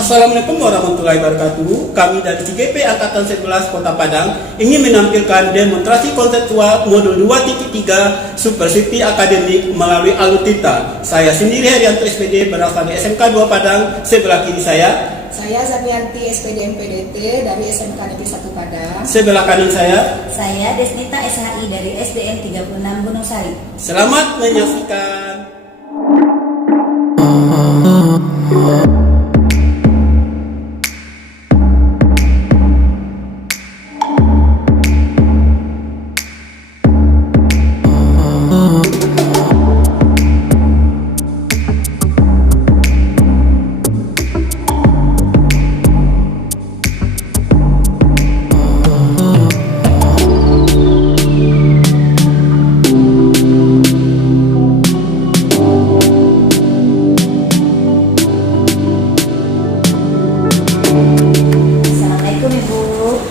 Assalamualaikum warahmatullahi wabarakatuh. Kami dari CGP Angkatan 11 Kota Padang ingin menampilkan demonstrasi konseptual modul 2.3 Super City Akademik melalui alutsista. Saya sendiri Herianto SPD berasal dari SMK 2 Padang. Sebelah kiri saya Zamianti SPD MPDT dari SMK Negeri 1 Padang. Sebelah kanan saya Desnita SHI dari SDN 36 Gunung Sari. Selamat menyaksikan. Assalamualaikum Ibu.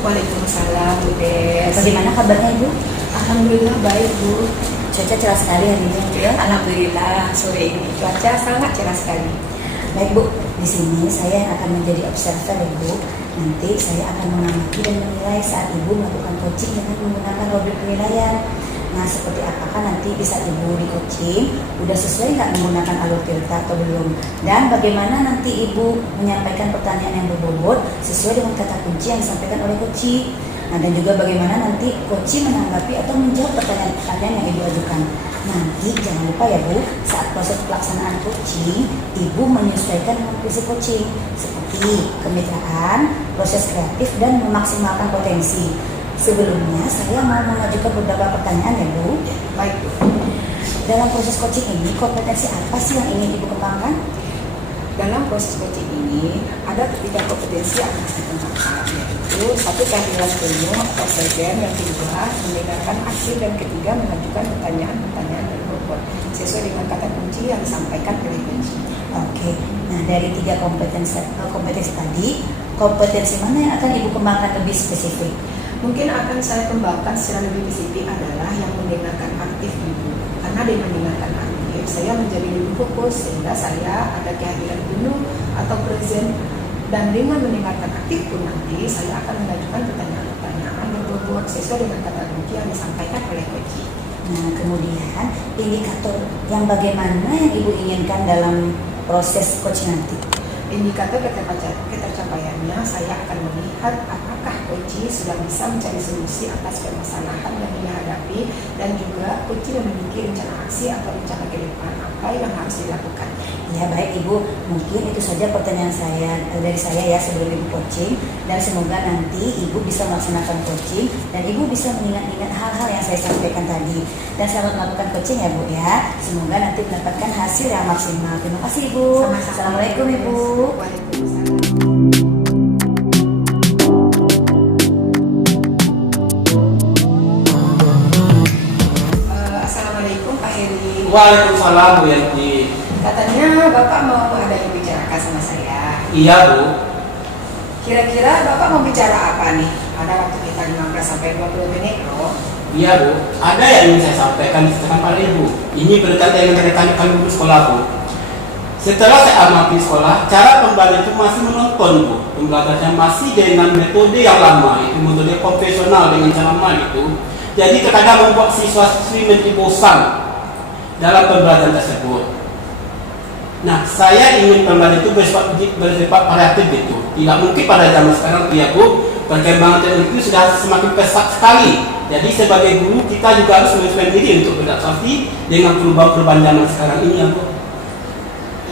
Waalaikumsalam Bu Des. Bagaimana kabarnya Ibu? Alhamdulillah baik Bu. Cuaca cerah sekali hari ini ya. Alhamdulillah sore ini cuaca sangat cerah sekali. Baik Bu, di sini saya yang akan menjadi observer ya Bu. Nanti saya akan mengamati dan menilai saat Ibu melakukan coaching dengan menggunakan modul penilaian. Nah, seperti apakah nanti bisa Ibu di coaching? Udah sesuai nggak menggunakan alutsista atau belum? Dan bagaimana nanti Ibu menyampaikan pertanyaan yang berbobot sesuai dengan kata kunci yang disampaikan oleh coaching? Nah, dan juga bagaimana nanti coaching menanggapi atau menjawab pertanyaan-pertanyaan yang Ibu ajukan. Nanti jangan lupa ya Bu, saat proses pelaksanaan coaching, Ibu menyesuaikan dengan prinsip coaching seperti kemitraan, proses kreatif, dan memaksimalkan potensi. Sebelumnya saya mau mengajukan beberapa pertanyaan ya Bu. Baik Bu. Dalam proses coaching ini, kompetensi apa sih yang ingin Ibu kembangkan? Dalam proses coaching ini ada 3 kompetensi yang harus dikembangkan, yaitu 1 kehadiran penuh atau present, yang kedua mendengarkan hasil, dan ketiga mengajukan pertanyaan-pertanyaan yang berbobot sesuai dengan kata kunci yang disampaikan oleh kunci. Oke, nah dari 3 kompetensi tadi, kompetensi mana yang akan Ibu kembangkan lebih spesifik? Mungkin akan saya kembangkan secara lebih spesifik adalah yang mendengarkan aktif Ibu. Karena dengan mendengarkan aktif, saya menjadi lebih fokus sehingga saya ada kehadiran penuh atau present. Dan dengan mendengarkan aktif pun nanti saya akan mengajukan pertanyaan-pertanyaan yang berbobot sesuai dengan kata kunci yang disampaikan oleh coach. Nah, kemudian indikator yang bagaimana yang Ibu inginkan dalam proses coaching nanti? Indikator ketercapaiannya saya akan melihat apakah coach sudah bisa mencari solusi atas permasalahan yang dihadapi, dan juga coach memiliki rencana aksi atau rencana ke depan apa yang harus dilakukan. Ya baik Ibu, mungkin itu saja pertanyaan dari saya ya sebelum Ibu coaching, dan semoga nanti Ibu bisa melaksanakan coaching dan Ibu bisa mengingat-ingat hal-hal yang saya sampaikan tadi. Dan selamat melakukan coaching ya Bu ya. Semoga nanti mendapatkan hasil yang maksimal. Terima kasih Ibu. Sama-sama. Assalamualaikum Ibu. Waalaikumsalam. Assalamualaikum Pak Heri. Waalaikumsalam Bu Yanti. Katanya Bapak mau ada yang bicarakan sama saya. Iya Bu. Kira-kira Bapak mau bicara apa nih? Ada waktu kita 15-20 menit loh. Iya Bu, ada yang ingin saya sampaikan pada Ibu. Ini berkaitan dengan rekan-rekan dulu sekolah Bu. Setelah saya amati sekolah, cara pembelajaran itu masih menonton Bu. Pembelajarannya masih dengan metode yang lama, itu metode konvensional dengan cara main itu. Jadi terkadang membuat siswa-siswi menjadi bosan dalam pembelajaran tersebut. Nah, saya ingin pembelajaran itu bersifat variatif itu. Tidak mungkin pada zaman sekarang ya Bu, perkembangan teknologi itu sudah semakin pesat sekali. Jadi sebagai guru kita juga harus menyesuaikan diri untuk beradaptasi dengan perubahan-perubahan zaman sekarang ini ya Bu.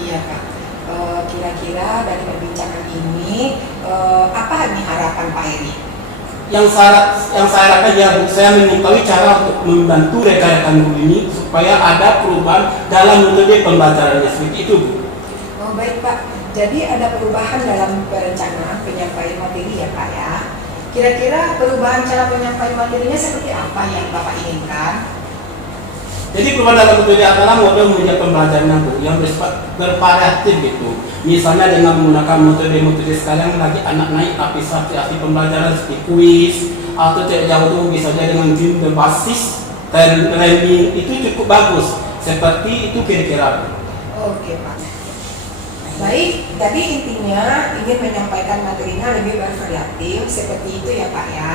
Iya Pak. Kira-kira dari perbincangan ini apa nih harapan Pak Heri? Yang saya harapkan ya Bu, saya mengetahui cara untuk membantu rekan-rekan guru ini supaya ada perubahan dalam metode pembelajarannya seperti itu Bu. Oh baik Pak. Jadi ada perubahan dalam perencanaan penyampaian materi ya Pak ya. Kira-kira perubahan cara penyampaian materinya seperti apa yang Bapak inginkan? Jadi perubahan dalam metode adalah model media pembelajaran Bu yang bersifat bervariatif gitu. Misalnya dengan menggunakan metode-metode sekarang lagi anak naik aplikasi pembelajaran seperti kuis atau tidak jauh itu bisa saja dengan game berbasis training itu cukup bagus. Seperti itu kira-kira. Oke Pak. Baik, jadi intinya ingin menyampaikan materinya lebih bervariatif seperti itu ya Pak ya.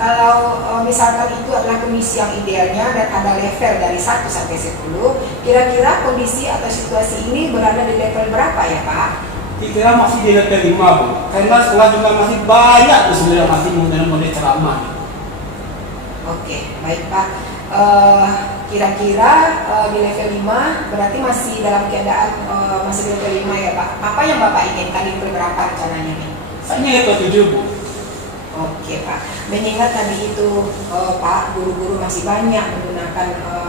Kalau misalkan itu adalah kondisi yang idealnya dan ada level dari 1 sampai 10, kira-kira kondisi atau situasi ini berada di level berapa ya Pak? Kira masih di level 5 Bu, karena sekolah juga masih banyak Bu sebenarnya masih model-model ceramah. Oke, baik Pak. Kira-kira di level 5 berarti masih dalam keadaan masih di level 5 ya Pak. Apa yang Bapak inginkan di level berapa rencananya nih? Saya level 7 Bu. Oke Pak, mengingat tadi itu Pak, guru-guru masih banyak menggunakan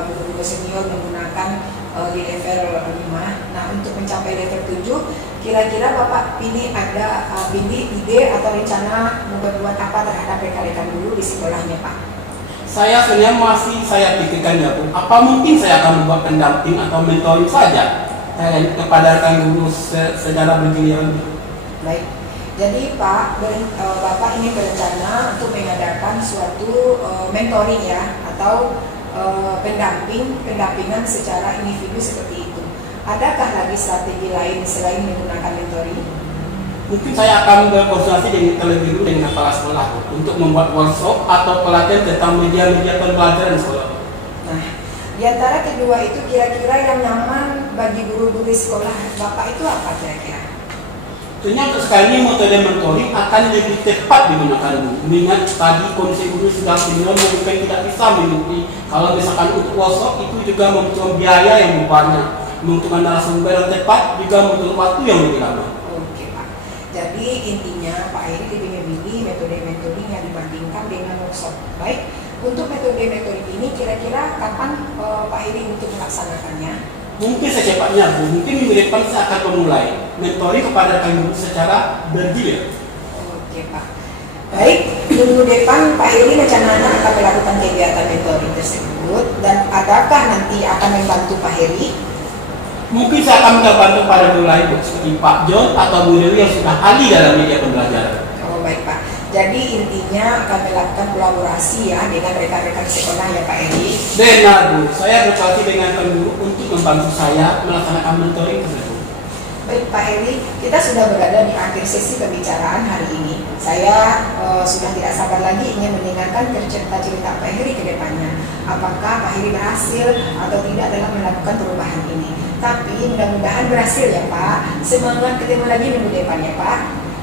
guru-guru senior menggunakan di level 5. Nah untuk mencapai level 7, kira-kira Bapak pilih ada ide atau rencana membuat apa terhadap rekan-rekan guru di sekolahnya Pak? Saya sebenarnya masih saya pikirkan ya Bu, apa mungkin saya akan membuat pendamping atau mentoring saja kepada rekan guru secara bergiliran. Baik, jadi Pak, Bapak ini berencana untuk mengadakan suatu mentoring ya, atau pendampingan secara individu seperti itu. Adakah lagi strategi lain selain menggunakan mentoring? Mungkin saya akan berkonsultasi dengan terlebih dulu dengan kepala sekolah untuk membuat workshop atau pelatihan tentang media-media pembelajaran sekolah. Nah, di antara kedua itu kira-kira yang nyaman bagi guru-guru di sekolah Bapak itu apa kira-kira? Tentunya untuk sekali ini metode mentoring akan lebih tepat digunakan Bu. Mengingat tadi kondisi guru sudah senior mungkin tidak bisa mengikuti. Kalau misalkan untuk workshop itu juga membutuhkan biaya yang banyak, membutuhkan narasumber yang tepat, juga membutuhkan waktu yang lebih lama. Jadi intinya Pak Heri lebih memilih metode mentoring yang dibandingkan dengan workshop. Baik, untuk metode mentoring ini kira-kira kapan Pak Heri untuk melaksanakannya? Mungkin secepatnya Bu, mungkin minggu depan saya akan memulai mentoring kepada rekan guru secara bergilir. Oke Pak. Baik, minggu depan Pak Heri rencananya akan melakukan kegiatan mentoring tersebut, dan adakah nanti akan membantu Pak Heri? Mungkin saya akan minta bantu pada guru lain Bu, seperti Pak John atau Bu Dewi yang sudah ahli dalam media pembelajaran. Oh baik Pak. Jadi intinya akan melakukan kolaborasi ya dengan rekan-rekan sekolah ya Pak Heri. Benar Bu, saya berkolaborasi dengan rekan guru untuk membantu saya melaksanakan mentoring tersebut. Baik Pak Heri, kita sudah berada di akhir sesi pembicaraan hari ini. Saya sudah tidak sabar lagi ingin mendengarkan cerita-cerita Pak Heri ke depannya. Apakah Pak Heri berhasil atau tidak dalam melakukan perubahan ini? Tapi mudah-mudahan berhasil ya Pak. Semangat, ketemu lagi minggu depan ya Pak.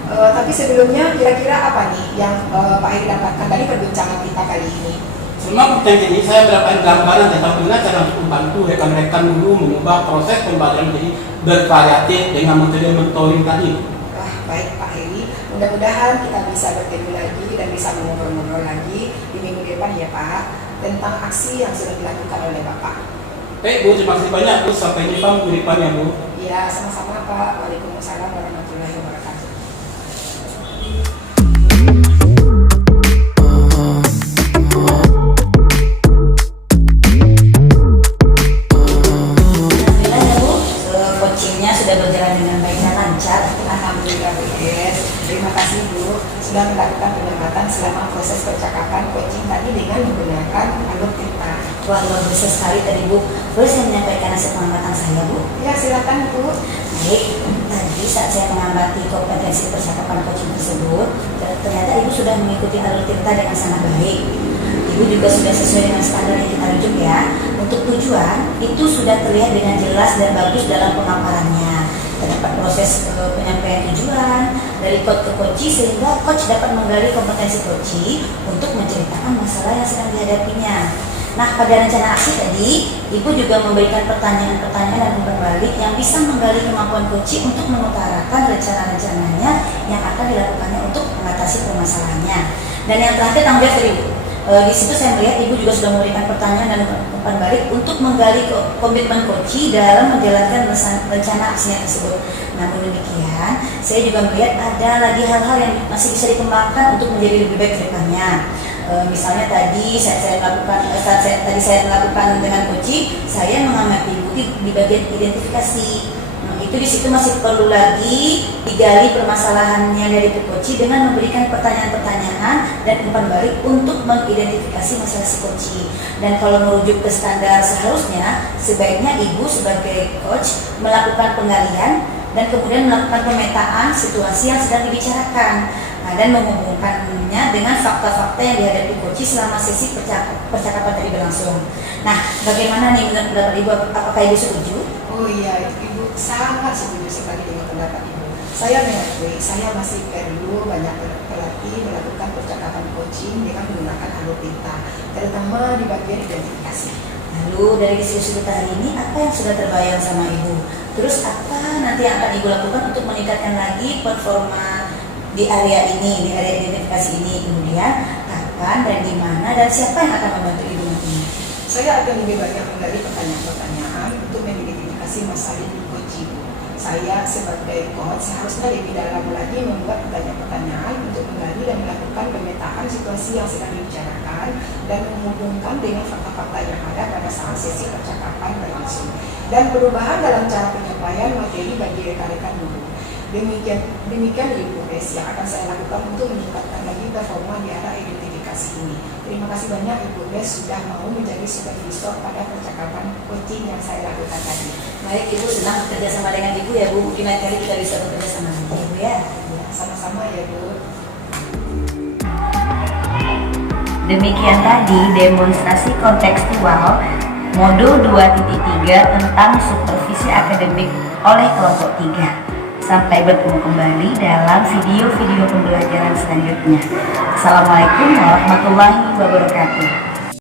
Tapi sebelumnya kira-kira apa nih yang Pak Heri dapatkan dari perbincangan kita kali ini? Selama pertemuan ini saya mendapatkan gambaran tentang bagaimana cara untuk membantu rekan-rekan guru mengubah proses pembelajaran menjadi bervariatif dengan metode mentoring tadi. Wah baik Pak Heri, mudah-mudahan kita bisa bertemu lagi dan bisa mengobrol-ngobrol lagi di minggu depan ya Pak, tentang aksi yang sudah dilakukan oleh Bapak. Baik Bu, terima kasih banyak Bu, sampai jumpa minggu depan ya Bu. Ya sama-sama Pak, Waalaikumsalam warahmatullahi wabarakatuh. Terima kasih Bu sudah melakukan pengamatan selama proses percakapan coaching tadi dengan menggunakan alur cerita. Wah luar biasa sekali tadi Bu. Boleh saya menyampaikan hasil pengamatan saya Bu? Ya silakan Bu. Baik, tadi saat saya mengamati kompetensi percakapan coaching tersebut, ternyata Ibu sudah mengikuti alur cerita dengan sangat baik. Ibu juga sudah sesuai dengan standar yang kita rujuk ya. Untuk tujuan itu sudah terlihat dengan jelas dan bagus dalam pemaparannya. Terdapat proses penyampaian tujuan dari coach ke coach, sehingga coach dapat menggali kompetensi coach untuk menceritakan masalah yang sedang dihadapinya. Nah, pada rencana aksi tadi, Ibu juga memberikan pertanyaan-pertanyaan dan umpan balik yang bisa menggali kemampuan coach untuk mengutarakan rencana-rencananya yang akan dilakukannya untuk mengatasi permasalahannya. Dan yang terakhir tanggung jawab dari Ibu. Di situ saya melihat Ibu juga sudah memberikan pertanyaan dan umpan balik untuk menggali komitmen coach dalam menjalankan rencana aksinya tersebut. Namun demikian, saya juga melihat ada lagi hal-hal yang masih bisa dikembangkan untuk menjadi lebih baik ke depannya. Misalnya tadi saat saya melakukan dengan coach, saya mengamati Ibu di bagian identifikasi. Itu di situ masih perlu lagi digali permasalahannya dari coach dengan memberikan pertanyaan-pertanyaan dan umpan balik untuk mengidentifikasi masalah si coach. Dan kalau merujuk ke standar seharusnya, sebaiknya Ibu sebagai coach melakukan penggalian dan kemudian melakukan pemetaan situasi yang sedang dibicarakan. Dan menghubungkannya dengan fakta-fakta yang dihadapi coach selama sesi percakapan tadi berlangsung. Nah, bagaimana nih menurut pendapat Ibu? Apakah Ibu setuju? Oh iya, Ibu sangat setuju sekali dengan pendapat Ibu. Saya mengakui saya masih perlu banyak berlatih melakukan percakapan coaching dengan menggunakan alur-tinta, terutama di bagian identifikasi. Lalu dari diskusi kita hari ini, apa yang sudah terbayang sama Ibu? Terus apa nanti yang akan Ibu lakukan untuk meningkatkan lagi performa di area ini, di area identifikasi ini? Kemudian kapan dan di mana dan siapa yang akan membantu Ibu nantinya? Saya akan lebih banyak menggali pertanyaan-pertanyaan untuk mengidentifikasi masalah di coach Ibu. Saya sebagai coach seharusnya lebih dalam lagi membuat pertanyaan-pertanyaan untuk menggali dan melakukan pemetaan situasi yang sedang dibicarakan dan menghubungkan dengan fakta-fakta yang ada pada saat sesi percakapan berlangsung, dan perubahan dalam cara penyampaian materi bagi rekan-rekan guru. Demikian Ibu Grace yang akan saya lakukan untuk meningkatkan lagi performa di arah identifikasi ini. Terima kasih banyak Ibu Grace sudah mau menjadi supervisor pada percakapan coaching yang saya lakukan tadi. Baik, Ibu senang bekerja sama dengan Ibu ya Bu. Mungkin lain kali kita bisa bekerja sama dengan Ibu ya. Ya, sama-sama ya Bu. Demikian tadi demonstrasi kontekstual modul 2.3 tentang supervisi akademik oleh kelompok 3. Sampai bertemu kembali dalam video-video pembelajaran selanjutnya. Assalamualaikum warahmatullahi wabarakatuh.